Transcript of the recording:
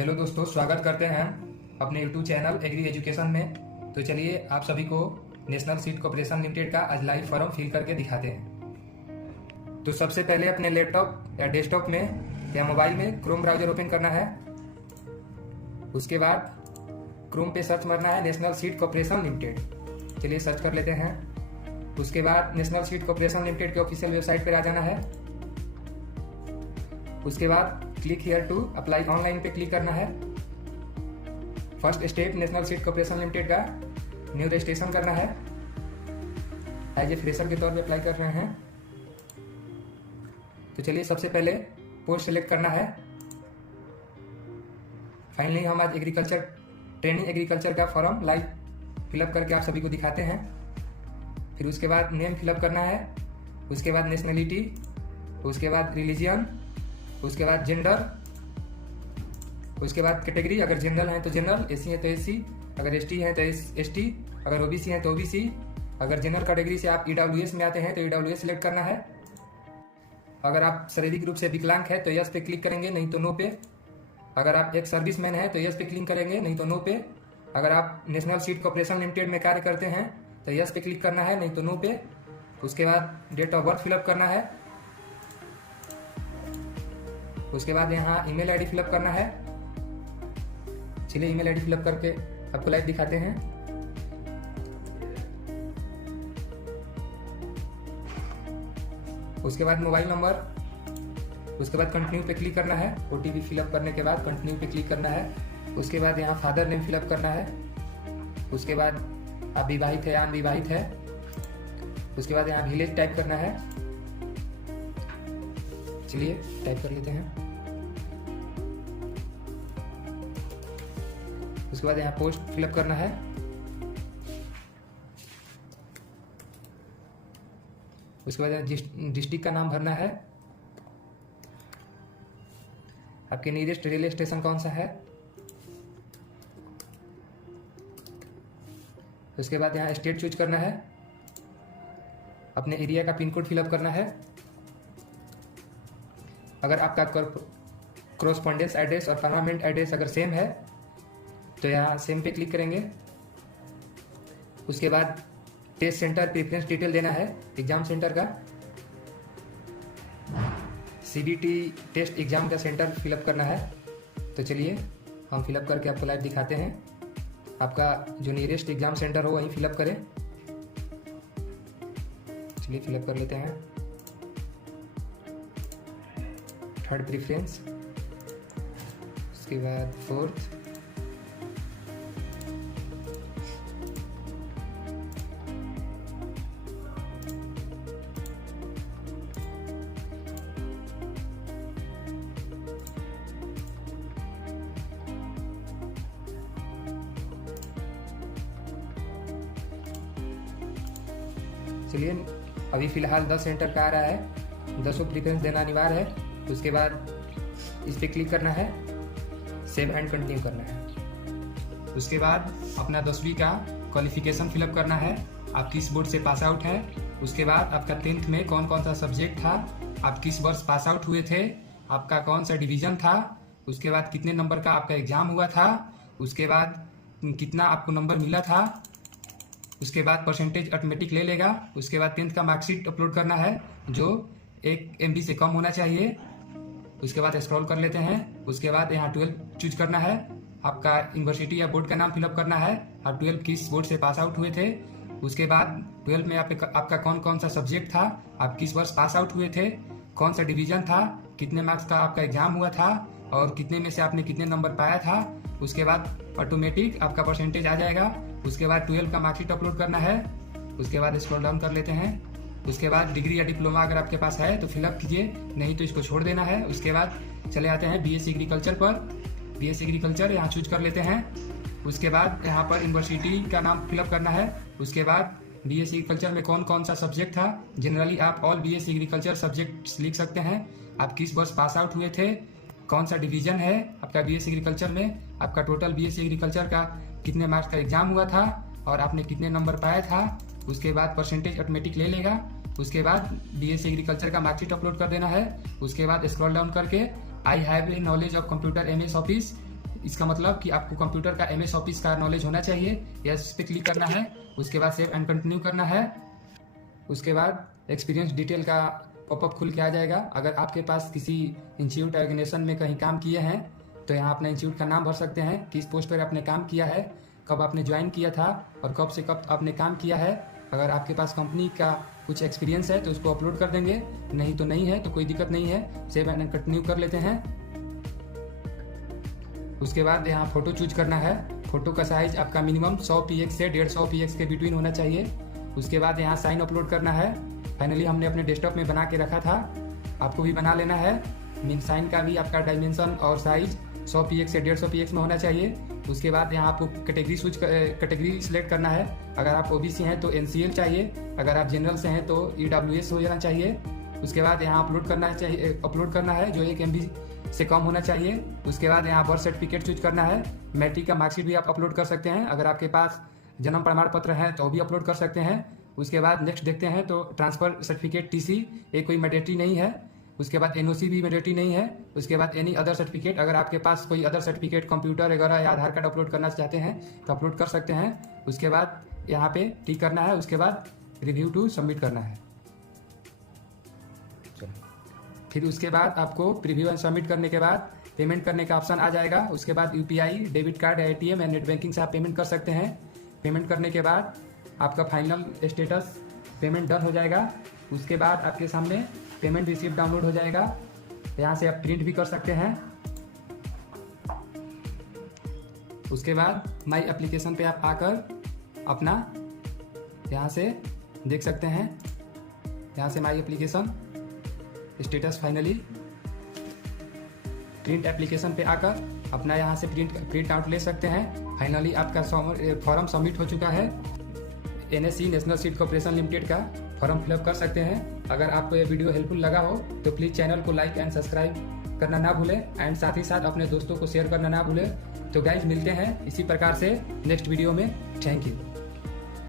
Hello दोस्तों, स्वागत करते हैं अपने यूट्यूब चैनल एग्री एजुकेशन में। तो चलिए आप सभी को नेशनल सीड कॉर्पोरेशन लिमिटेड का आज लाइव फॉर्म फिल करके दिखाते हैं। तो सबसे पहले अपने लैपटॉप या डेस्कटॉप में या मोबाइल में क्रोम ब्राउजर ओपन करना है। उसके बाद क्रोम पे सर्च मारना है नेशनल सीड कॉर्पोरेशन लिमिटेड। चलिए सर्च कर लेते हैं। उसके बाद नेशनल सीड कॉर्पोरेशन लिमिटेड के ऑफिशियल वेबसाइट पर आ जाना है। उसके बाद click here to apply online पे क्लिक करना है। First step national seed corporation limited का न्यू रजिस्ट्रेशन करना है। एज ए फ्रेशर के तौर पे अप्लाई कर रहे हैं। तो चलिए सबसे पहले पोस्ट सेलेक्ट करना है। फाइनली हम आज एग्रीकल्चर ट्रेनिंग एग्रीकल्चर का फॉर्म लाइव फिलअप करके आप सभी को दिखाते हैं। फिर उसके बाद नेम फिलअप करना है। उसके बाद नेशनलिटी, उसके बाद रिलीजियन, उसके बाद जेंडर, उसके बाद कैटेगरी, अगर जनरल है तो जनरल, एसी है तो एसी, अगर एसटी है तो एसटी, अगर ओबीसी है तो ओबीसी। अगर जनरल कैटेगरी से आप ईडब्ल्यूएस में आते हैं तो ईडब्ल्यूएस सिलेक्ट करना है। अगर आप शारीरिक रूप से विकलांग है तो यस पे क्लिक करेंगे, नहीं तो नो पे। अगर आप एक सर्विसमैन है तो यस पे क्लिक करेंगे, नहीं तो नो पे। अगर आप नेशनल सीड कॉर्पोरेशन लिमिटेड में कार्य करते हैं तो यस पे क्लिक करना है, नहीं तो नो पे। उसके बाद डेट ऑफ बर्थ फिलअप करना है। उसके बाद यहाँ ईमेल आईडी फिलअप करना है। चलिए ईमेल आईडी फिलअप करके आपको लाइव दिखाते हैं। उसके बाद मोबाइल नंबर, उसके बाद कंटिन्यू पे क्लिक करना है। ओटीपी फिलअप करने के बाद कंटिन्यू पे क्लिक करना है। उसके बाद यहाँ फादर नेम फिलअप करना है। उसके बाद आप विवाहित है या अनविवाहित है। उसके बाद यहाँ विलेज टाइप करना है। चलिए टाइप कर लेते हैं। उसके बाद यहाँ पोस्ट फिलअप करना है। उसके बाद डिस्ट्रिक्ट का नाम भरना है। आपके नियरेस्ट रेलवे स्टेशन कौन सा है। उसके बाद यहाँ स्टेट चूज करना है। अपने एरिया का पिन कोड फिलअप करना है। अगर आपका कॉरस्पॉन्डेंस एड्रेस और परमानेंट एड्रेस अगर सेम है तो यहाँ सेम पे क्लिक करेंगे। उसके बाद टेस्ट सेंटर प्रेफरेंस डिटेल देना है एग्जाम सेंटर का। सीबीटी टेस्ट एग्जाम का सेंटर फिलअप करना है। तो चलिए हम फिलअप करके आपको लाइव दिखाते हैं। आपका जो नियरेस्ट एग्जाम सेंटर हो वहीं फिलअप करें। चलिए फिलअप कर लेते हैं। थर्ड प्रेफरेंस, उसके बाद फोर्थ, चलिए अभी फिलहाल 10 सेंटर का आ रहा है। 10 को प्रेफरेंस देना अनिवार्य है। उसके बाद इस पर क्लिक करना है, सेव एंड कंटिन्यू करना है। उसके बाद अपना 10वीं का क्वालिफिकेशन फिलअप करना है। आप किस बोर्ड से पास आउट हैं। उसके बाद आपका 10th में कौन कौन सा सब्जेक्ट था, आप किस वर्ष पास आउट हुए थे, आपका कौन सा डिवीजन था, उसके बाद कितने नंबर का आपका एग्जाम हुआ था, उसके बाद कितना आपको नंबर मिला था, उसके बाद परसेंटेज ऑटोमेटिक ले लेगा। उसके बाद 10th का मार्कशीट अपलोड करना है जो 1 MB से कम होना चाहिए। उसके बाद स्क्रॉल कर लेते हैं। उसके बाद यहाँ 12 चूज करना है। आपका यूनिवर्सिटी या बोर्ड का नाम फिलअप करना है। आप 12 किस बोर्ड से पास आउट हुए थे। उसके बाद 12 में आपका कौन कौन सा सब्जेक्ट था, आप किस वर्ष पास आउट हुए थे, कौन सा डिवीजन था, कितने मार्क्स का आपका एग्जाम हुआ था और कितने में से आपने कितने नंबर पाया था। उसके बाद ऑटोमेटिक आपका परसेंटेज आ जाएगा। उसके बाद 12 का मार्कशीट अपलोड करना है। उसके बाद स्क्रॉल डाउन कर लेते हैं। उसके बाद डिग्री या डिप्लोमा अगर आपके पास है तो फिलअप कीजिए, नहीं तो इसको छोड़ देना है। उसके बाद चले आते हैं बीएससी एग्रीकल्चर पर। बीएससी एग्रीकल्चर यहाँ चूज कर लेते हैं। उसके बाद यहाँ पर यूनिवर्सिटी का नाम फिलअप करना है। उसके बाद बीएससी एग्रीकल्चर में कौन कौन सा सब्जेक्ट था। जनरली आप ऑल बीएससी एग्रीकल्चर सब्जेक्ट्स लिख सकते हैं। आप किस वर्ष पास आउट हुए थे, कौन सा डिवीजन है आपका बीएससी एग्रीकल्चर में, आपका टोटल बीएससी एग्रीकल्चर का कितने मार्क्स का एग्जाम हुआ था और आपने कितने नंबर पाया था। उसके बाद परसेंटेज ऑटोमेटिक ले लेगा। उसके बाद बीएससी एग्रीकल्चर का मार्कशीट अपलोड कर देना है। उसके बाद स्क्रॉल डाउन करके I have a knowledge of computer MS office इसका मतलब कि आपको कंप्यूटर का MS ऑफिस का नॉलेज होना चाहिए। यस पे क्लिक करना है, उसके बाद सेव एंड कंटिन्यू करना है। उसके बाद एक्सपीरियंस डिटेल का पॉपअप खुल के आ जाएगा। अगर आपके पास किसी इंस्टीट्यूट ऑर्गेनाइजेशन में कहीं काम किए हैं तो यहाँ अपना इंस्टीट्यूट का नाम भर सकते हैं, किस पोस्ट पर आपने काम किया है, कब आपने ज्वाइन किया था और कब से कब आपने काम किया है। अगर आपके पास कंपनी का कुछ एक्सपीरियंस है तो उसको अपलोड कर देंगे, नहीं तो नहीं है तो कोई दिक्कत नहीं है। सेव एंड कंटिन्यू कर लेते हैं। उसके बाद यहाँ फ़ोटो चूज करना है। फ़ोटो का साइज आपका मिनिमम 100 px से 150 px के बिटवीन होना चाहिए। उसके बाद यहाँ साइन अपलोड करना है। फाइनली हमने अपने डेस्कटॉप में बना के रखा था, आपको भी बना लेना है। साइन का भी आपका डायमेंशन और साइज 100 px से 150 px में होना चाहिए। उसके बाद यहाँ आपको कैटेगरी सिलेक्ट करना है। अगर आप OBC हैं तो NCL चाहिए, अगर आप जनरल से हैं तो EWS हो जाना चाहिए। उसके बाद यहाँ अपलोड करना है जो 1 MB से कम होना चाहिए। उसके बाद यहाँ बर्थ सर्टिफिकेट चूज करना है। मैट्रिक का मार्कशीट भी आप अपलोड कर सकते हैं। अगर आपके पास जन्म प्रमाण पत्र है तो भी अपलोड कर सकते हैं। उसके बाद नेक्स्ट देखते हैं तो ट्रांसफ़र सर्टिफिकेट TC ये कोई मैंडेटरी नहीं है। उसके बाद NOC भी मैंडेटरी नहीं है। उसके बाद एनी अदर सर्टिफिकेट, अगर आपके पास कोई अदर सर्टिफिकेट कंप्यूटर वगैरह या आधार कार्ड अपलोड करना चाहते हैं तो अपलोड कर सकते हैं। उसके बाद यहाँ पे टिक करना है। उसके बाद रिव्यू टू सबमिट करना है। फिर उसके बाद आपको प्रीव्यू एंड सबमिट करने के बाद पेमेंट करने का ऑप्शन आ जाएगा। उसके बाद UPI, डेबिट कार्ड, ATM या नेट बैंकिंग से आप पेमेंट कर सकते हैं। पेमेंट करने के बाद आपका फाइनल स्टेटस पेमेंट डन हो जाएगा। उसके बाद आपके सामने पेमेंट रिसीप्ट डाउनलोड हो जाएगा। यहाँ से आप प्रिंट भी कर सकते हैं। उसके बाद माई एप्लीकेशन पे आप आकर अपना यहाँ से देख सकते हैं। यहाँ से my application status finally print application पे आकर अपना यहाँ से प्रिंट आउट ले सकते हैं। फाइनली आपका फॉर्म सबमिट हो चुका है। NSE national seed corporation limited का फॉर्म फिलअप कर सकते हैं। अगर आपको ये वीडियो हेल्पफुल लगा हो तो प्लीज़ चैनल को लाइक एंड सब्सक्राइब करना ना भूलें एंड साथ ही साथ अपने दोस्तों को शेयर करना ना भूलें। तो गाइज मिलते हैं इसी प्रकार से नेक्स्ट वीडियो में। Thank you.